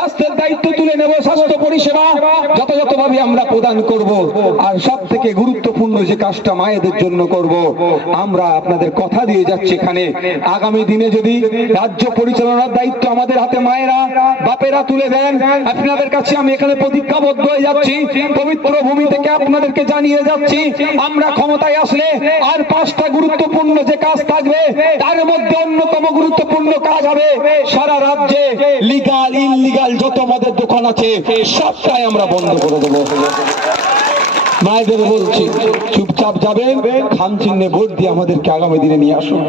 স্বাস্থ্যের দায়িত্ব তুলে নেব, স্বাস্থ্য পরিষেবা যথাযথভাবে আমরা প্রদান করব। আর সব থেকে গুরুত্বপূর্ণ যে কাজটা মায়েদের জন্য করব, আমরা আপনাদের কথা দিয়ে যাচ্ছি, এখানে আগামী দিনে যদি রাজ্য পরিচালনার দায়িত্ব আমাদের হাতে মায়েরা বাপেরা তুলে দেন, আপনাদের কাছে আমি এখানে প্রতিজ্ঞাবদ্ধ হয়ে যাচ্ছি, পবিত্র ভূমি থেকে আপনাদেরকে জানিয়ে যাচ্ছি, আমরা ক্ষমতায় আসলে আর 5টা গুরুত্বপূর্ণ যে কাজ থাকবে, তার মধ্যে অন্যতম গুরুত্বপূর্ণ কাজ হবে সারা রাজ্যে লিগাল ইনলিগাল যত মদের দোকান আছে সবটাই আমরা বন্ধ করে দেবো। মায়েদের বলছি, চুপচাপ যাবেন, খাম চিহ্নে ভোট দিয়ে আমাদেরকে আগামী দিনে নিয়ে আসুন।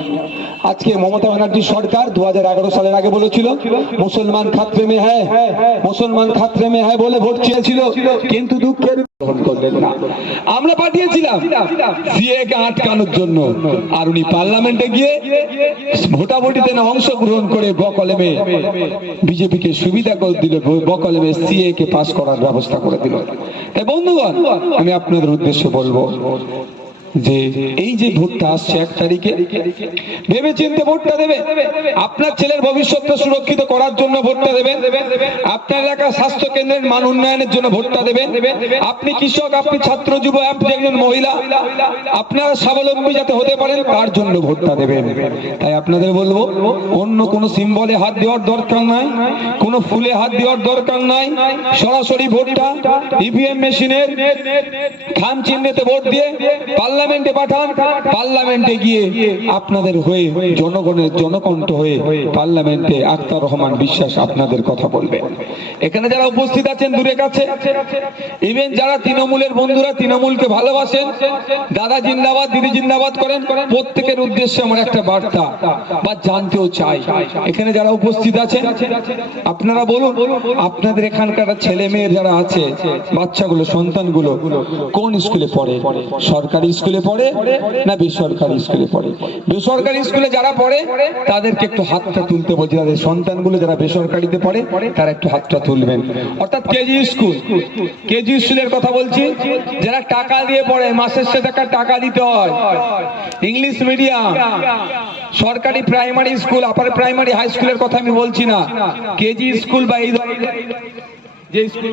আজকে মমতা ব্যানার্জি সরকার 2011 সালের আগে বলেছিল মুসলমান খাতরে মে হ্যায়, মুসলমান খাতরে মে হ্যায় বলে ভোট চেয়েছিল, কিন্তু দুঃখের আমরা পাঠিয়েছিলাম সিএ কে আটকানোর জন্য, আর উনি পার্লামেন্টে গিয়ে ভোটাভুটিতে না অংশগ্রহণ করে বকলেমে বিজেপিকে সুবিধা করে দিল, বকলেমে সিএ কে পাস করার ব্যবস্থা করে দিল। তাই বন্ধুগণ, আমি আপনাদের উদ্দেশ্যে বলবো যে এই যে ভোটটা আসছে 1 তারিখে, ভেবে চিন্তে ভোটটা দেবে। আপনার ছেলের ভবিষ্যৎটা সুরক্ষিত করার জন্য ভোটটা দেবেন, আপনার এলাকার স্বাস্থ্য কেন্দ্রের মান উন্নয়নের জন্য ভোটটা দেবেন। আপনি কৃষক, আপনি ছাত্র, যুব, আপনি একজন মহিলা, আপনারা স্বাবলম্বী যাতে হতে পারেন তার জন্য ভোটটা দেবেন। তাই আপনাদের বলবো, অন্য কোনো সিম্বলে হাত দেওয়ার দরকার নাই, কোনো ফুলে হাত দেওয়ার দরকার নাই, সরাসরি ভোটটা ইভিএম মেশিনের খাম চিহ্নেতে ভোট দিয়ে পার্লামেন্টে পাঠান। পার্লামেন্টে গিয়ে আপনাদের হয়ে জনগণের জনকণ্ঠ হয়ে পার্লামেন্টে আখতার রহমান বিশ্বাস আপনাদের কথা বলবে। এখানে যারা উপস্থিত আছেন দূরে কাছে, ইভেন যারা তৃণমূলের বন্ধুরা তৃণমূলকে ভালোবাসেন, দাদা জিন্দাবাদ দিদি জিন্দাবাদ করেন, প্রত্যেকের উদ্দেশ্যে আমার একটা বার্তা বা জানতেও চাই, এখানে যারা উপস্থিত আছেন আপনারা বলুন, আপনাদের এখানকার ছেলে মেয়ে যারা আছে, বাচ্চাগুলো, সন্তানগুলো কোন স্কুলে পড়ে? সরকারি স্কুলে পড়ে না বেসরকারি স্কুলে পড়ে? বেসরকারি স্কুলে যারা পড়ে তাদেরকে একটু হাতটা তুলতে বলছি, তাদের সন্তানগুলো যারা বেসরকারিতে পড়ে তারা একটু হাতটা তুলবেন। অর্থাৎ কেজি স্কুল, কেজি স্কুলের কথা বলছি, যারা টাকা দিয়ে পড়ে, মাসের সে টাকা দিতে হয়, ইংলিশ মিডিয়াম, সরকারি primary school, upper primary high স্কুলের কথা আমি বলছি না, কেজি স্কুল বা এই যে স্কুল